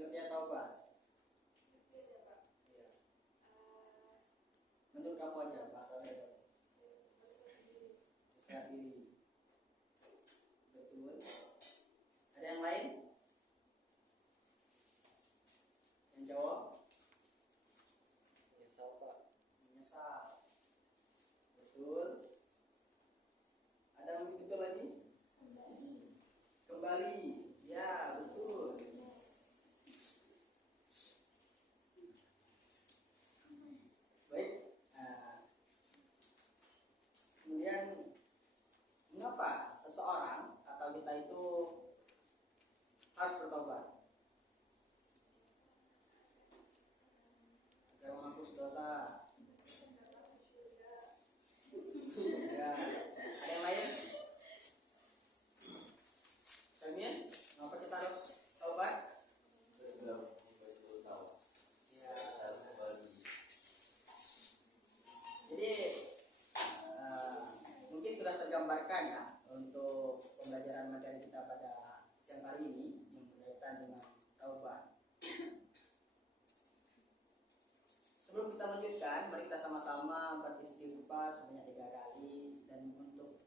pengertian taubat? Iya. Menurut kamu aja bahasanya itu. Berserah diri. Betul. Ada yang lain? Yang jawab? Menyesal, Pak. Menyesal. Betul. Ada yang betul lagi? Kembali. Ya, betul. Baik. Kemudian mengapa seseorang atau kita itu harus bertobat? Agar menghapus dosa. Ya. Ada yang lain? Damian, mengapa kita harus taubat? Sebelum membaca dosa. Ya. Harus kembali. Jadi mungkin sudah tergambarkan ya untuk pembelajaran materi kita pada siang kali ini yang berkaitan dengan taubat. Sebelum kita lanjutkan, mari kita sama-sama beristighfar sebanyak 3 kali dan untuk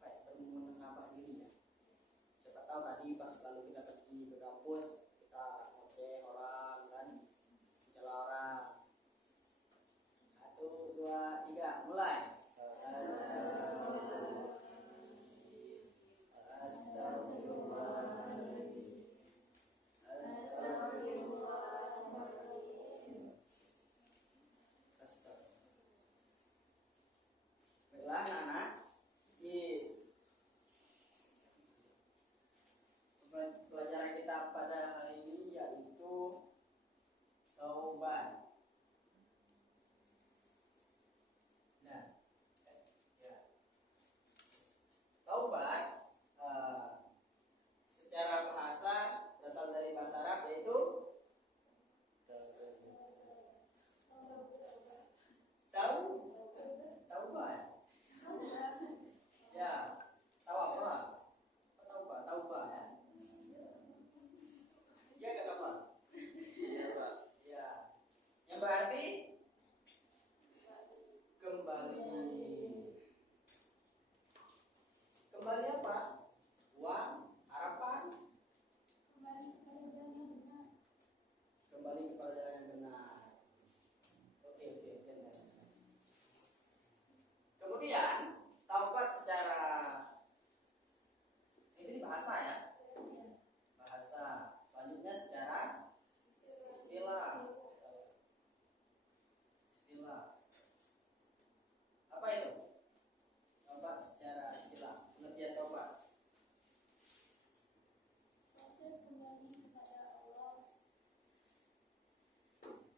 bermuhasabah diri ya. Siapa tahu tadi pas lalu kita pergi ke kampus kita ngoceh orang kan, mencela orang. 1, 2, 3, mulai. Baiklah anak-anak, di pelajaran kita pada hari ini yaitu taubat. Nah, ya. Taubat secara bahasa berasal dari bahasa Arab yaitu taubat. Ya, tahu apa? Taubat ya. Ya kata apa? Iya, Pak. Ya. Yang berarti kembali. Kembali apa? Uang, harapan. Kembali kepada jalan yang benar. Oke, benar. Kemudian taubat secara ini bahasa ya. Bahasa. Selanjutnya secara istilah. Apa itu? Taubat secara istilah. Pengertian taubat. Proses kembali kepada Allah.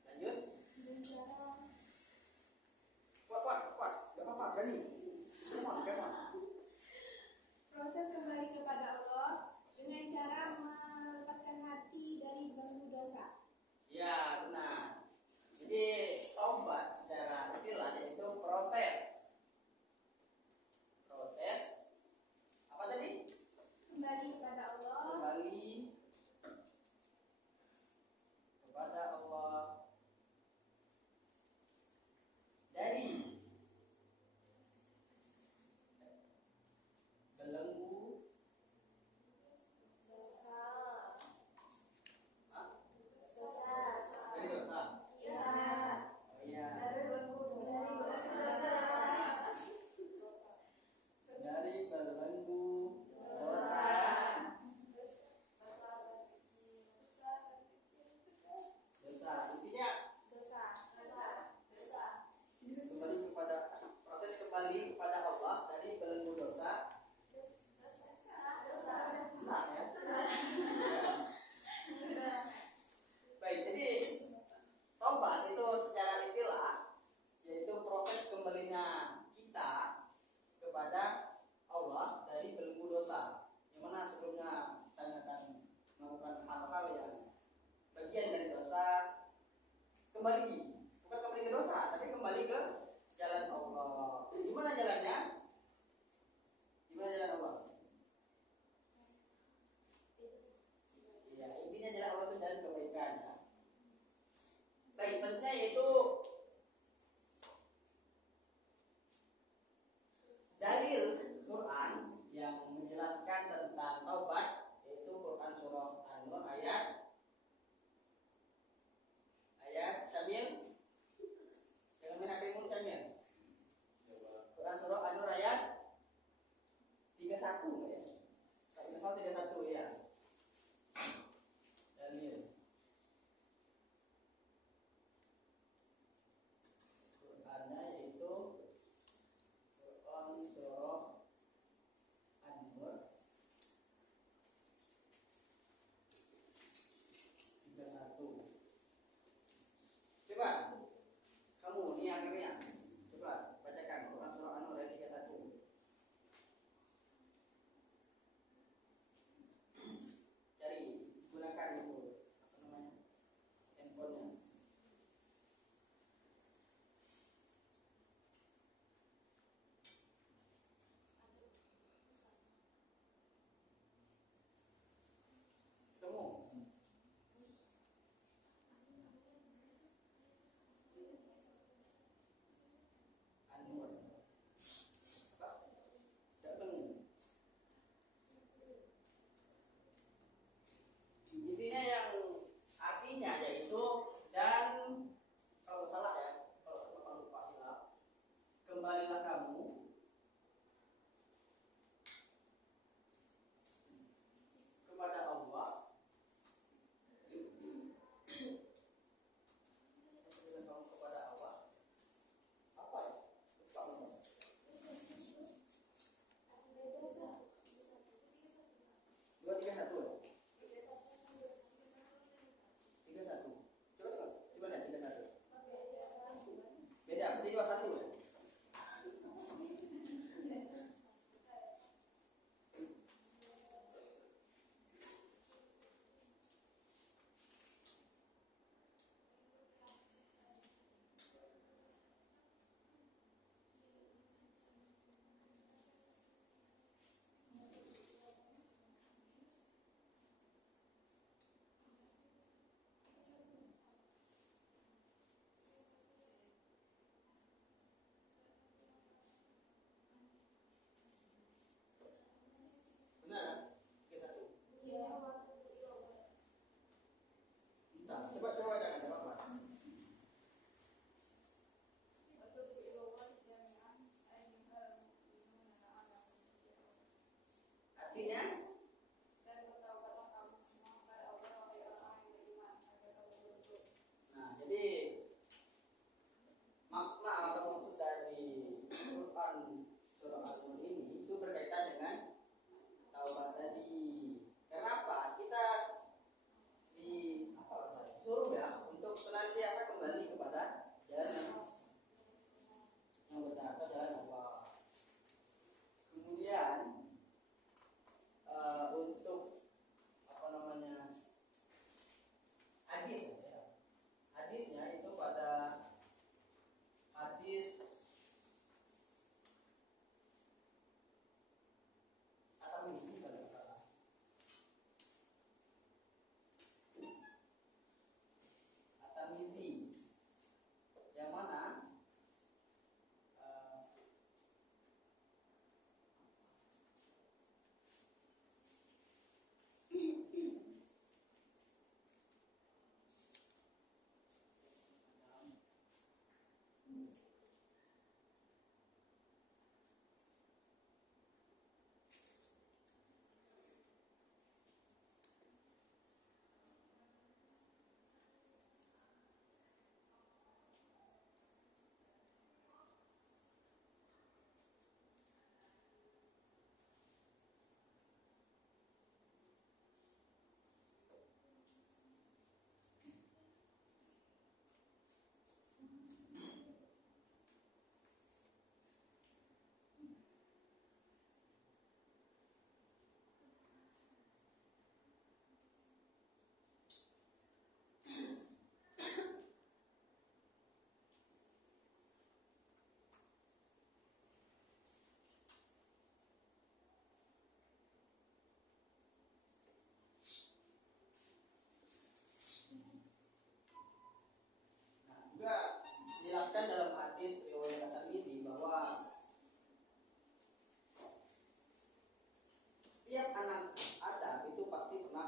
Lanjut. Dengan cara Kuat. Gak apa-apa, berani. Come on. proses kembali kepada Allah dengan cara melepaskan hati dari belenggu dosa. Ya, benar. Jadi taubat secara istilah yaitu proses apa tadi? Kembali kepada Allah. Kembali kepada Allah dari belenggu Dosa. Hah? Dosa. Dari dosa. Ya. Oh iya. Dari belenggu dosa. Dari belenggu dosa. Dosa. Intinya kembali kepada proses kembali kepada Allah dari belenggu dosa. Benar ya? Baik, jadi taubat itu secara istilah yaitu proses kembalinya kita kepada Allah dari belenggu dosa. Yang mana sebelumnya kita akan melakukan hal-hal yang bagian dari dosa, kembali, bukan kembali ke dosa, tapi kembali ke jalan Allah. Gimana jalannya? Gimana jalan Allah? yaitu dalil Quran yang menjelaskan tentang taubat, yaitu Quran surah An-Nur ayat Syamil. Jangan main HP mulu Syamil. Quran surah An-Nur ayat 31 ya. Kalau 31 ya. Dalil Qurannya yaitu Quran surah An-Nur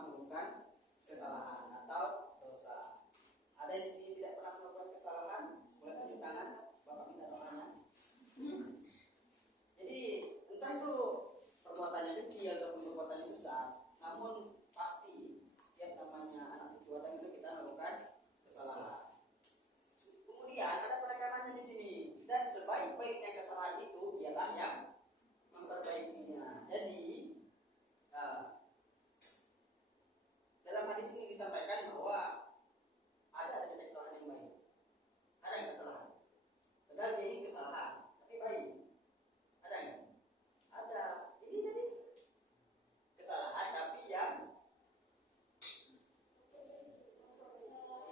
melakukan kesalahan atau dosa. Ada yang di sini tidak pernah melakukan kesalahan? Boleh tunjuk tangan, Bapak minta doanya. Jadi entah itu perbuatannya kecil ataupun perbuatannya besar, namun pasti setiap namanya anak cucu Adam itu kita melakukan kesalahan. Kemudian ada penekanannya di sini, dan sebaik-baiknya kesalahan itu ialah yang memperbaikinya. Jadi dalam hadis ini disampaikan bahwa ada kesalahan yang baik, ada yang kesalahan. Padahal dia ini kesalahan, tapi baik. Ada nggak? Ada. Ini jadi kesalahan tapi yang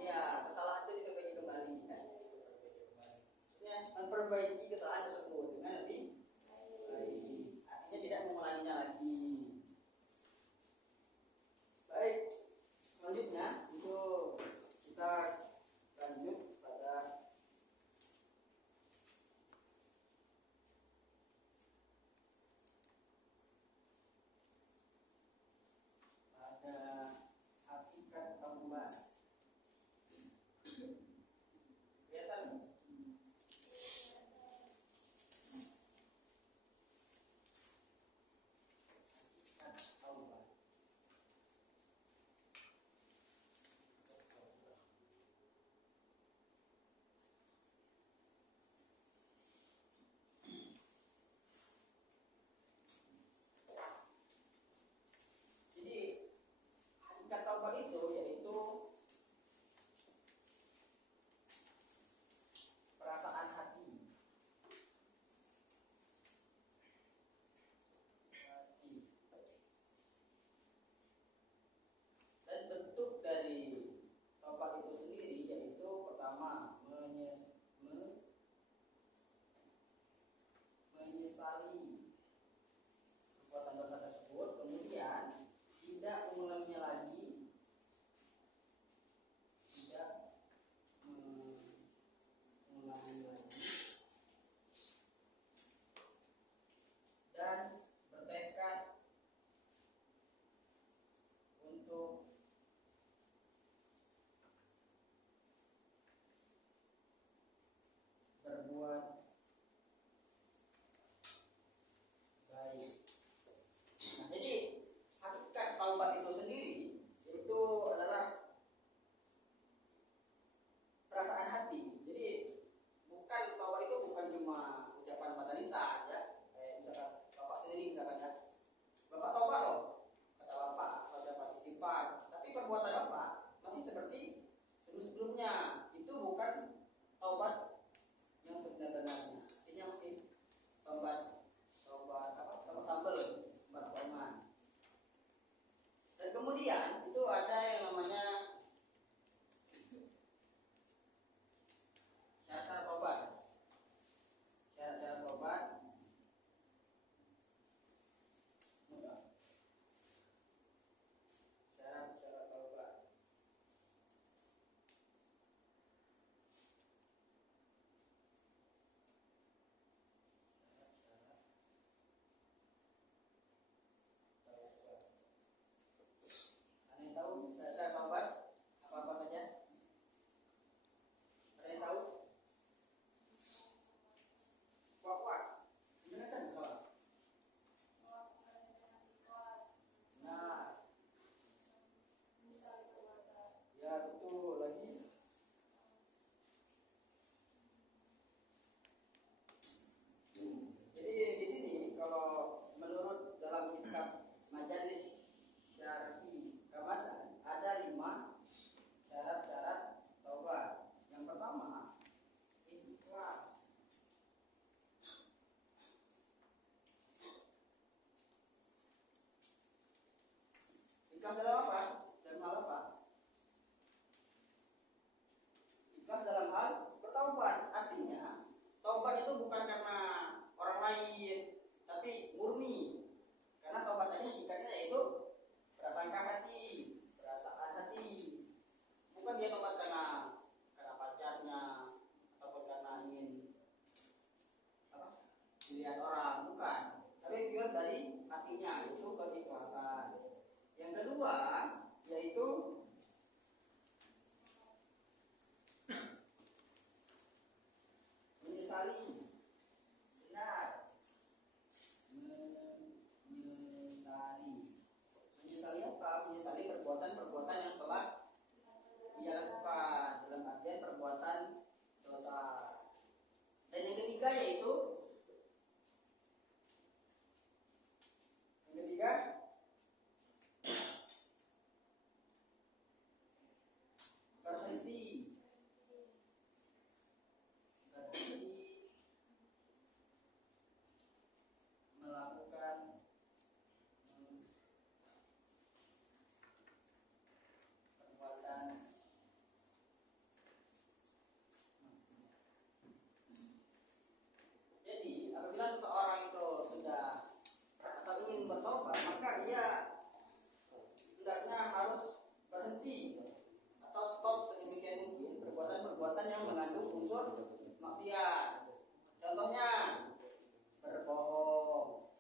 ya kesalahan itu diperbaiki kembali kan? Maksudnya memperbaiki kesalahan tersebut dengan lebih baik. Artinya tidak mengulanginya lagi. Baik. Selanjutnya itu kita lanjut pada hakikat taubat. Kelihatan nggak? Hakikat taubat. Jadi hakikat taubat itu yaitu perasaan hati. Dan bentuk dari taubat itu sendiri yaitu pertama menyesali perbuatan dosa tersebut, kemudian tidak mengulanginya lagi, tidak mengulanginya lagi, dan bertekad untuk berbuat baik. Nah, jadi hakikat taubat itu sendiri itu adalah perasaan hati. Jadi bukan taubat itu bukan cuma ucapan pada lisan ya. Misalkan Bapak sendiri misalkan ya, Bapak taubat loh, kata Bapak, kata Bapak istighfar. Tapi perbuatan Bapak masih seperti sebelum-sebelumnya. Itu bukan taubat yang sebenar-benarnya. Artinya mungkin taubat sambel, taubat toman. Dan kemudian itu ada yang namanya syarat taubat. Syarat taubat syarat taubat. Ada yang tahu syarat taubat apa-apa saja? Ada yang tahu? Kuat-kuat. Dengarkan kawan. Nah, ya betul lagi. Jadi di sini kalau menurut dalam kitab Majalis Syar'i Ramadan ada 5 syarat-syarat taubat. Yang pertama, ikhlas. Ikhlas dalam apa? Dalam hal apa? Ikhlas dalam hal bertaubat. Artinya taubat itu bukan karena orang lain, tapi murni. Karena taubat tadi hakikatnya yaitu prasangka hati, perasaan hati. Bukan dia taubat karena pacarnya ataupun karena ingin dilihat orang, bukan. Tapi pure dari hatinya itu keikhlasan. Yang kedua yaitu menyesali. Benar. Menyesali apa? Menyesali perbuatan-perbuatan yang telah dia lakukan, dalam artian perbuatan dosa. Dan yang ketiga yaitu berhenti melakukan perbuatan. Jadi apabila seseorang itu sudah atau ingin bertobat, maka ia hendaknya harus berhenti atau stop sedemikian mungkin perbuatan-perbuatan yang mengandung unsur maksiat. Contohnya berbohong,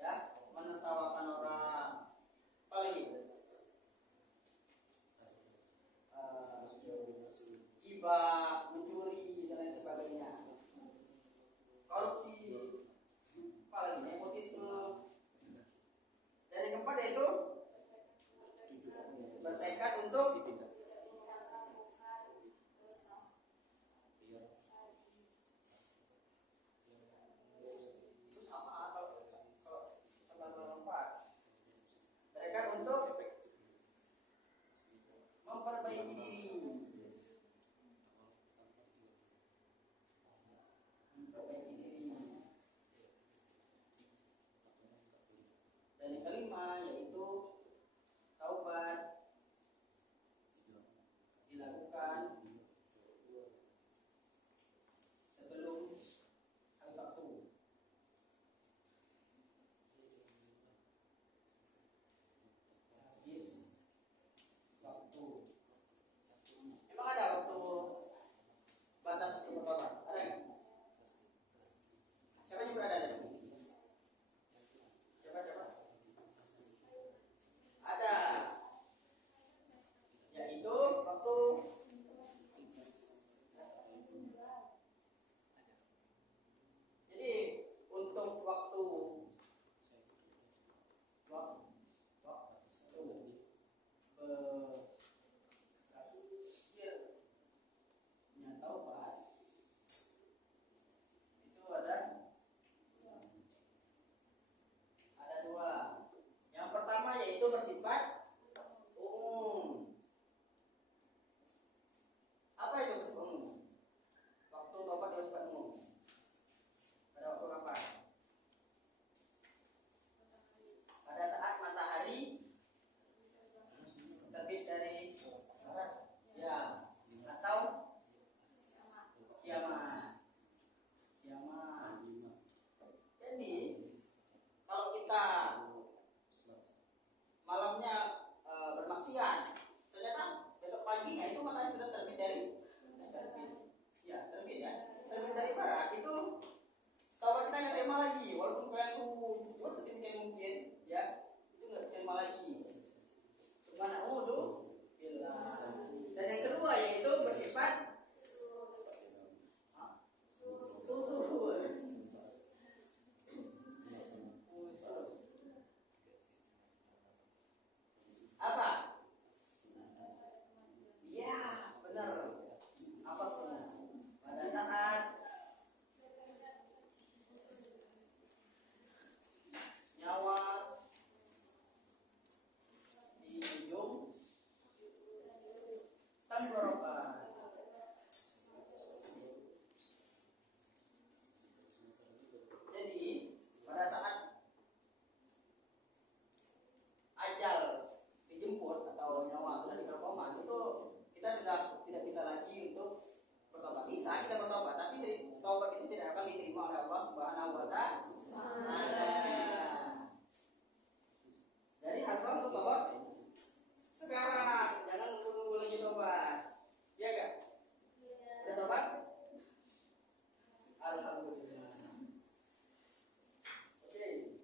ya, menertawakan orang, apalagi gibah, mencuri dan lain sebagainya, korupsi, apalagi nepotisme. Dan yang keempat yaitu bertekad untuk itu sama atau sama empat. Bertekad untuk memperbaiki diri. Dan yang kelima yaitu taubat dilakukan sebelum hari waktu. Habis waktu. Emang ada waktu batas untuk bertobat? Ada nggak? Siapa yang berada di sini? Siapa? Ada, yaitu waktu jadi untuk waktu berakhirnya taubat itu ada dua. Yang pertama yaitu bersifat umum. Apa itu bersifat umum? Waktu taubat bersifat umum. Pada waktu kapan? Pada saat matahari terbit dari barat, ya, atau kiamat. Jadi kalau kita malamnya bermaksiat, ternyata besok paginya itu matahari sudah terbit dari terbit dari barat. Itu taubat kita nggak terima lagi, walaupun kalian buat sedemikian mungkin, ya, itu nggak terima lagi. Gimana bila. Dan yang kedua yaitu bersifat apa? Ya, benar. Apa sebenarnya? Pada saat nyawa di ujung tenggorokan. Jadi pada saat ajal dijemput atau nyawa sudah di kerongkongan, itu kita sudah tidak bisa lagi untuk bertobat. Bisa kita bertobat, tapi taubat itu tidak akan diterima oleh Allah Subhanahu wa Ta'ala. Jadi hasrat untuk tobat sekarang, jangan nunggu lagi tobat. Iya enggak? Udah tobat? Alhamdulillah. Oke.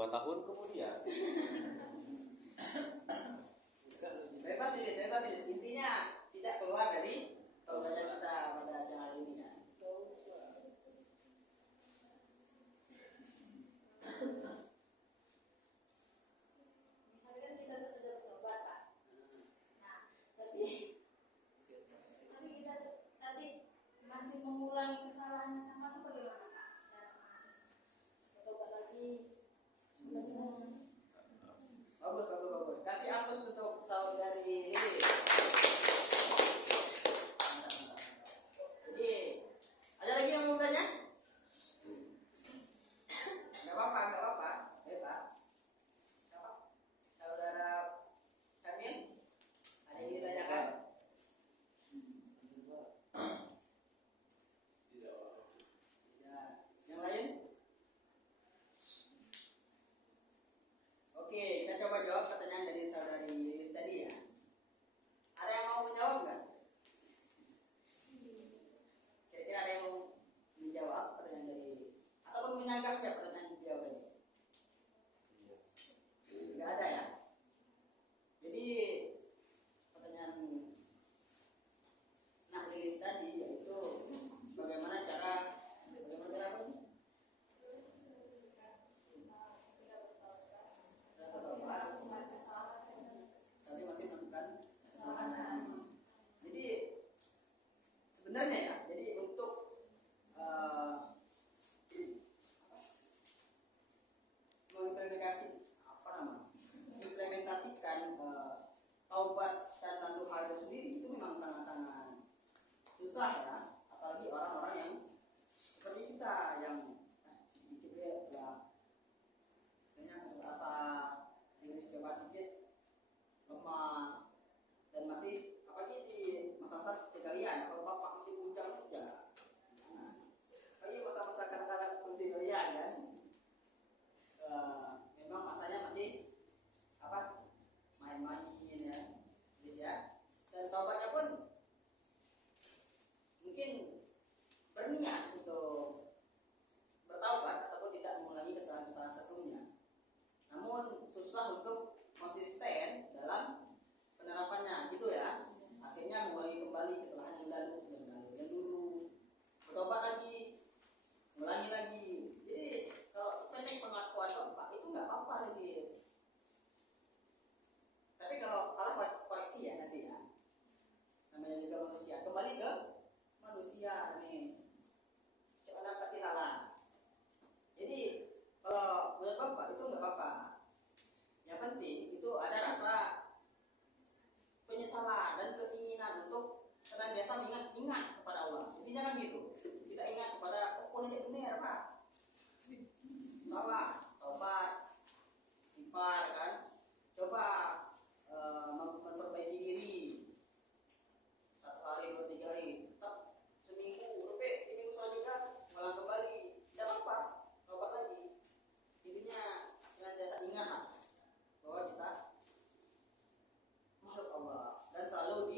2 tahun kemudian. Bebas ini. Intinya tidak keluar dari pembelajaran kita pada channel ini kan. Misalnya kan kita tuh sudah bertobat, Pak. Nah, tapi masih mengulangi kesalahan yang sama itu bagaimana, Pak? Bertobat lagi. Bagus. Kasih hapus untuk saudari Lili. Jadi, ada lagi yang mau tanya? Gak apa-apa. Bebas. Saudara Kamil, ada yang ditanyakan? Ya. Yang lain? Oke, kita coba jawab pertanyaan dari saudari Lilis tadi ya. Ada yang mau menjawab nggak? Kira-kira ada yang mau menjawab pertanyaan dari ataupun menyanggah ya pertanyaan jawabannya? Nggak ada ya. Jadi pertanyaan Nak Lilis tadi yaitu bagaimana cara apa sih? Tapi masih melakukan kesalahan. Jadi sebenarnya ya, jadi untuk implementasikan taubat dan nasuha itu sendiri itu memang sangat-sangat susah ya, apalagi orang-orang yang seperti kita yang sedikit ya merasa diri coba sedikit lemah dan masih apalagi di masa-masa seperti kalian, kalau bapak masih bujang juga, apalagi masa-masa kadang-kadang seperti kalian ya, memang masanya masih main-main ya, dan taubatnya pun mungkin berniat untuk bertaubat ataupun tidak mengulangi kesalahan-kesalahan sebelumnya, namun susah untuk konsisten dalam penerapannya gitu ya. Akhirnya mengulangi kembali kesalahan yang dulu, bertobat lagi, mengulangi lagi. Jadi kalau sependek pengakuan Bapak itu nggak apa-apa jadi. Tapi kalau salah koreksi ya nanti ya. Namanya juga manusia. Kembali ke manusia nih. Jangan pasti salah. Jadi kalau menurut Bapak itu nggak apa-apa. Yang penting itu ada rasa penyesalan dan keinginan untuk senantiasa ingat kepada Allah. Intinya kan gitu. Kita ingat kepada ini benar Pak. Salah, taubat, istighfar kan. Coba memperbaiki diri. 1 hari, 2, 3 hari, tetap seminggu, sampai minggu selanjutnya malah kembali. Tidak apa-apa, taubat lagi. Intinya senantiasa ingat lah bahwa kita makhluk Allah dan selalu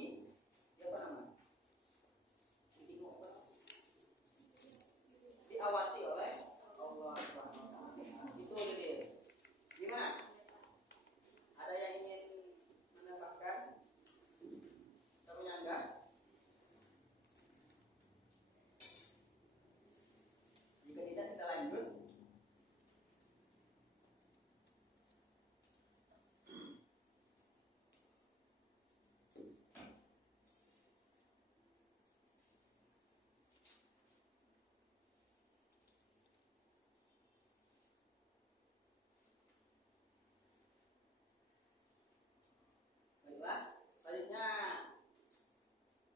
diawasi oleh Allah Subhanahu wa taala. Itu jadi gimana? Ada yang ingin menambahkan atau menyanggah? Jika tidak kita lanjut. Selanjutnya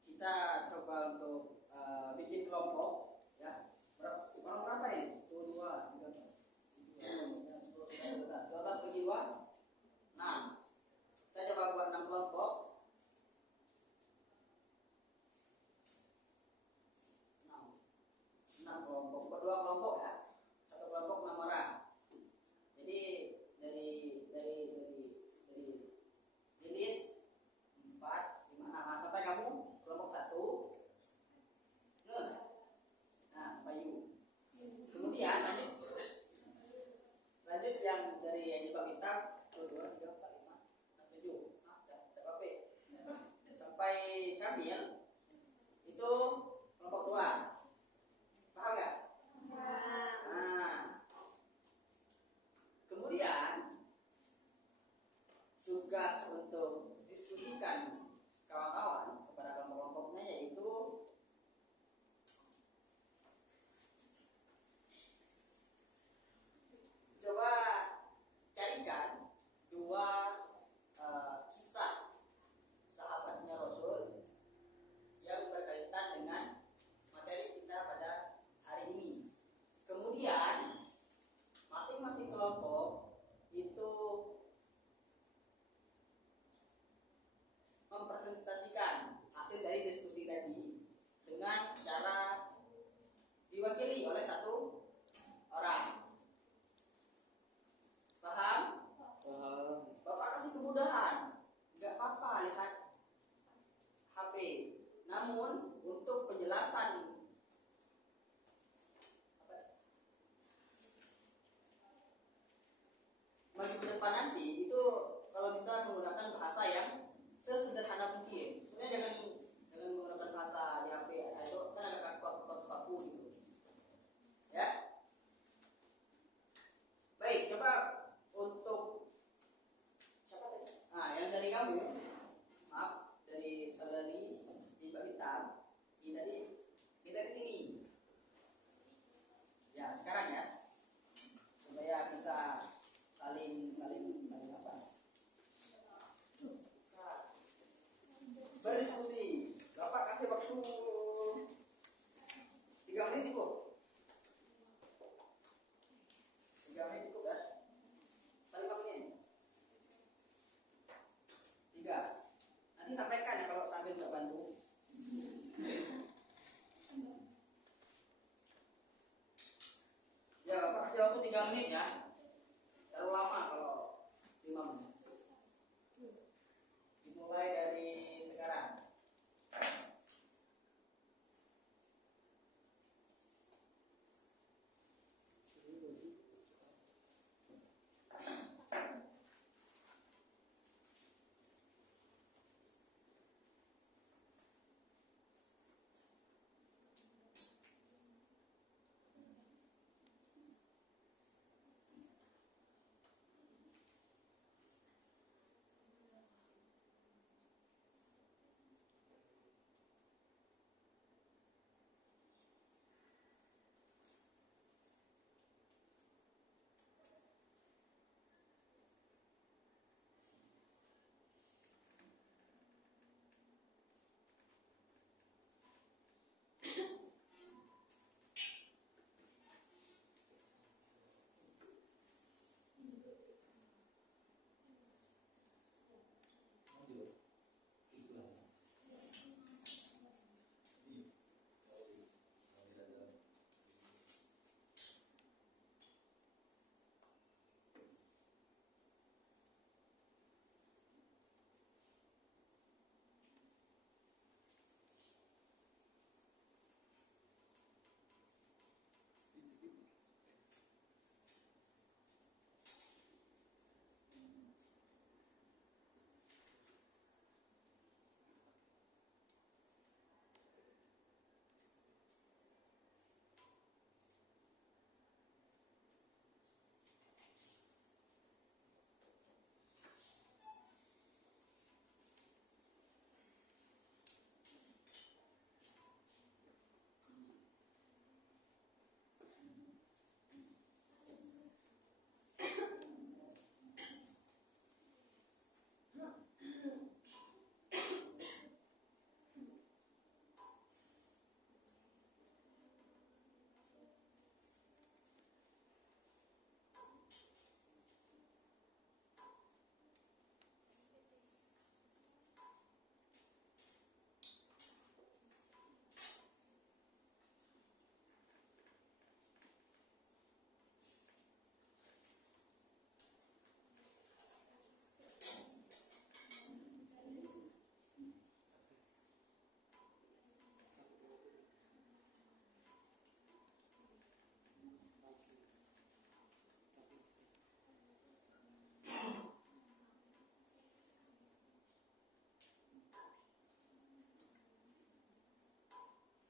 kita coba untuk bikin kelompok ya. Orang berapa ini? 2, 3, 12 bagi 2, 6. Kita coba buat 6 kelompok. 6 kelompok, 2 kelompok ya. 1 kelompok 6 orang. Jadi dari list 4, 5, 6 sampai kamu kelompok 1. Nah, sampai U. Kemudian lanjut yang menit ya. Terlalu lama kalau 5 menit. Dimulai dari sekarang.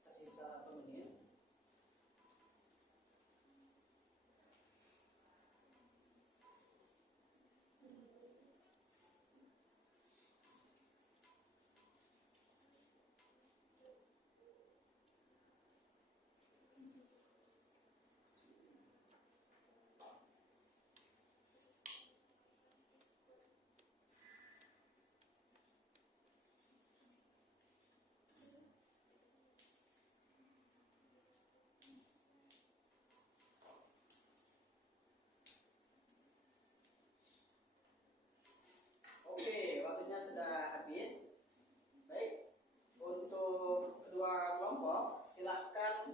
Tersisa 1 menit. Oke, waktunya sudah habis. Baik, untuk kedua kelompok silahkan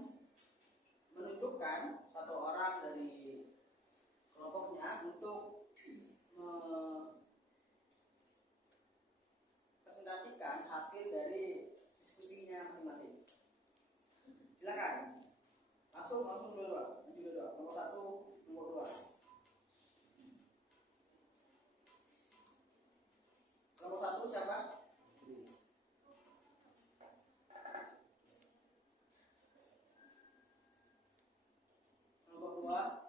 menunjukkan satu orang dari kelompoknya untuk mempresentasikan hasil dari diskusinya masing-masing. Silakan. Langsung dulu. Nomor 1, nomor 2. Nomor 1 siapa? Nomor 2.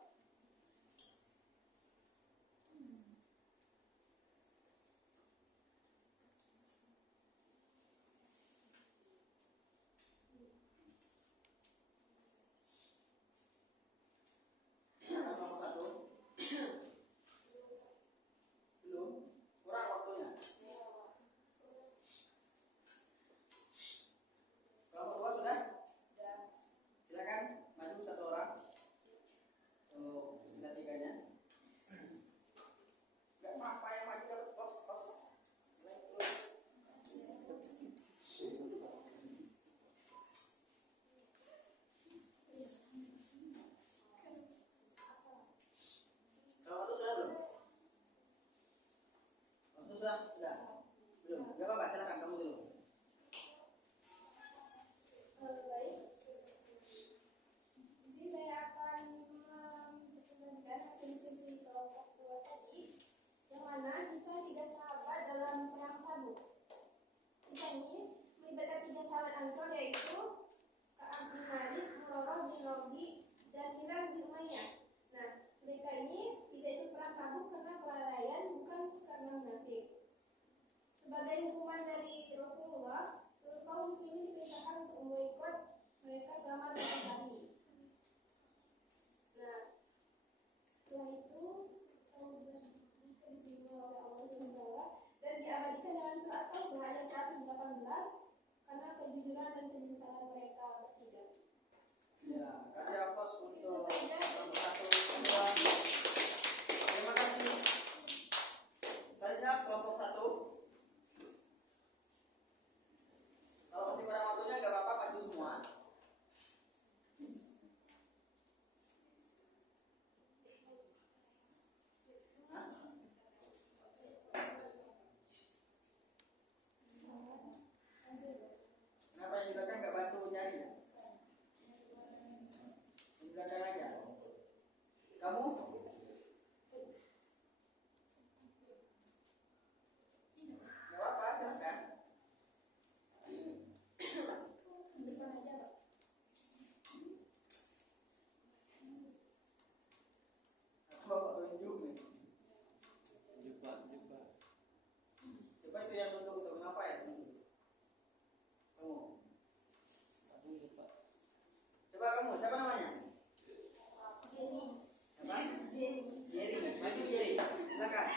mereka selama 8 hari. Nah, setelah itu diterima oleh Allah SWT dan diabadikan dalam surat Taubah ayat 118 karena kejujuran dan penyesalan mereka bertiga. Ya, kasih hapus untuk Itu saja. kelompok 1 kedua. Terima kasih. Saja kelompok 1. Kalau masih kurang waktunya nggak apa-apa, maju semua. Hah? Kenapa yang di belakang nggak bantu nyari ya? Di belakang aja. Kamu? Nggak apa-apa, silahkan. Depan aja, Pak. Bapak tunjuk nih. Jumpa. Coba itu yang untuk mengapa ya? Kamu. Coba kamu, siapa namanya? Jenny. Apa? Jenny. Jerry, maju Jerry. Silakan.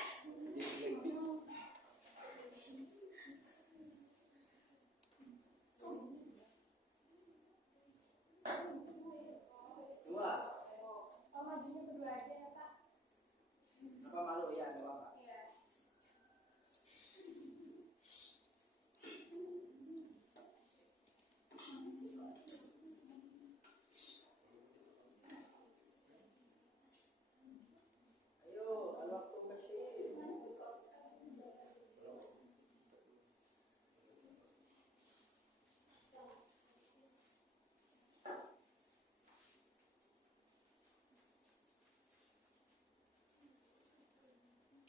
Dua. Oh, majunya berdua aja ya, Pak. Apa malu ya? Nggak apa-apa. Iya. Ayo, al-waktu bashir.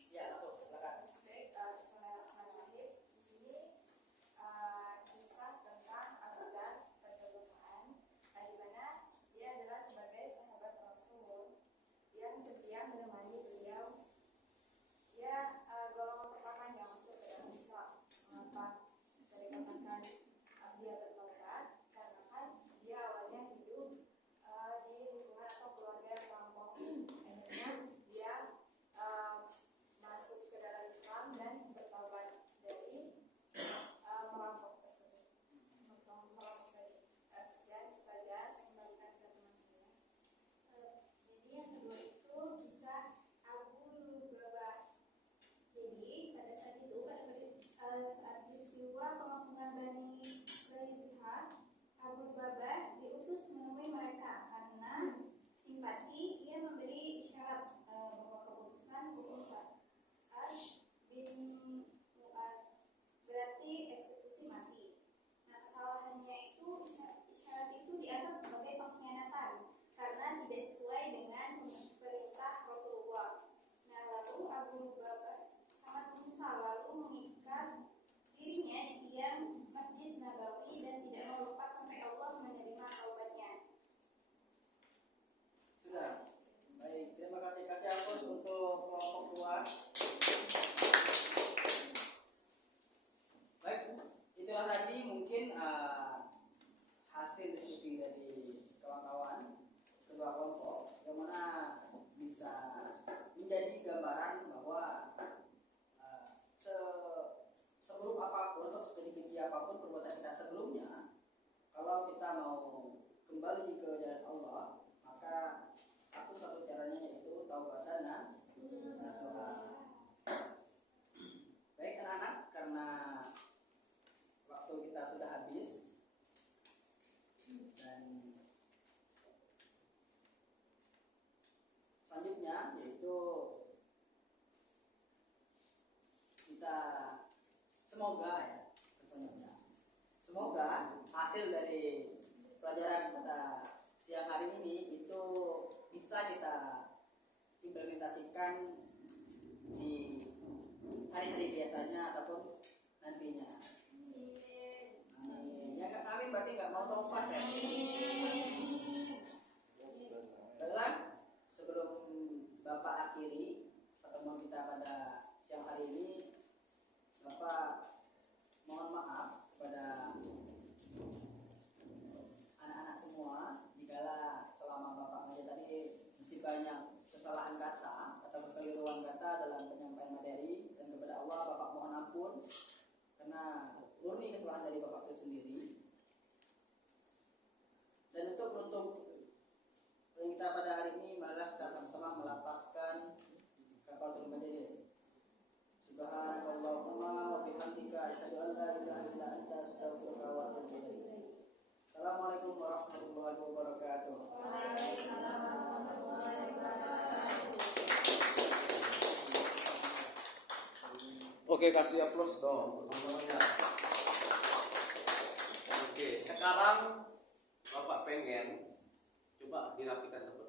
Ya, langsung silakan. Baik, bismillahirrahmanirrahim. Di sini kisah tentang Al-Azhar perjodohan, di mana dia adalah sebagai sahabat Rasul yang setia menemani beliau. Dia golongan pertama yang masuk ke dalam Islam. Mengapa bisa dikatakan dia bertobat? Karena kan dia awalnya hidup di lingkungan atau keluarga yang melampau. Akhirnya dia masuk ke dalam Islam dan bertobat dari merampok tersebut. Merampok dari sekian saja saya kembalikan ke teman saya. Jadi yang kedua itu kisah Abu Lubabah. Jadi pada saat itu saat peristiwa pengapungan Bani Quraisyah, Abu Lubabah diutus menemui mereka karena simpati. Ia memberi syarat bahwa keputusan hukum bin Mu'adz berarti eksekusi mati. Nah, kesalahannya itu syarat itu dianggap sebagai pengkhianatan karena tidak sesuai dengan perintah Rasulullah. Nah, lalu Abu Lubabah sangat menyesal lalu mengikat dirinya di tiang Masjid Nabawi dan tidak mau lepas sampai Allah menerima taubatnya. Sudah. Baik, terima kasih. Kasih hapus untuk kelompok 2. Baik, itulah tadi mungkin hasil diskusi dari kawan-kawan kedua kelompok yang mana bisa menjadi gambaran bahwa seburuk apapun atau sekeji apapun perbuatan kita sebelumnya, kalau kita mau kembali ke jalan Allah, maka satu caranya yaitu taubatan nasuha. Baik anak-anak, karena waktu kita sudah habis dan selanjutnya yaitu kita semoga hasil dari pelajaran pada siang hari ini itu bisa kita implementasikan di hari-hari biasanya ataupun nantinya. Amin. Ya Kak, amin berarti nggak mau tobat ya? Baiklah, sebelum Bapak akhiri pertemuan kita pada siang hari ini, Bapak mohon maaf kepada anak-anak masih banyak kesalahan kata atau kekeliruan kata dalam penyampaian materi, dan kepada Allah Bapak mohon ampun karena murni kesalahan dari Bapak itu sendiri. Dan untuk menutup kita pada hari ini, malah kita sama-sama melafazkan kafaratul majlis. Subhanakallahumma wa bihamdika asyhadu an la ilaha illa anta astaghfiruka wa atubu ilaik. Assalamualaikum warahmatullahi wabarakatuh. Waalaikumsalam warahmatullahi wabarakatuh. Oke, kasih aplaus dong teman-temannya. Oke, sekarang Bapak pengen coba dirapikan teman.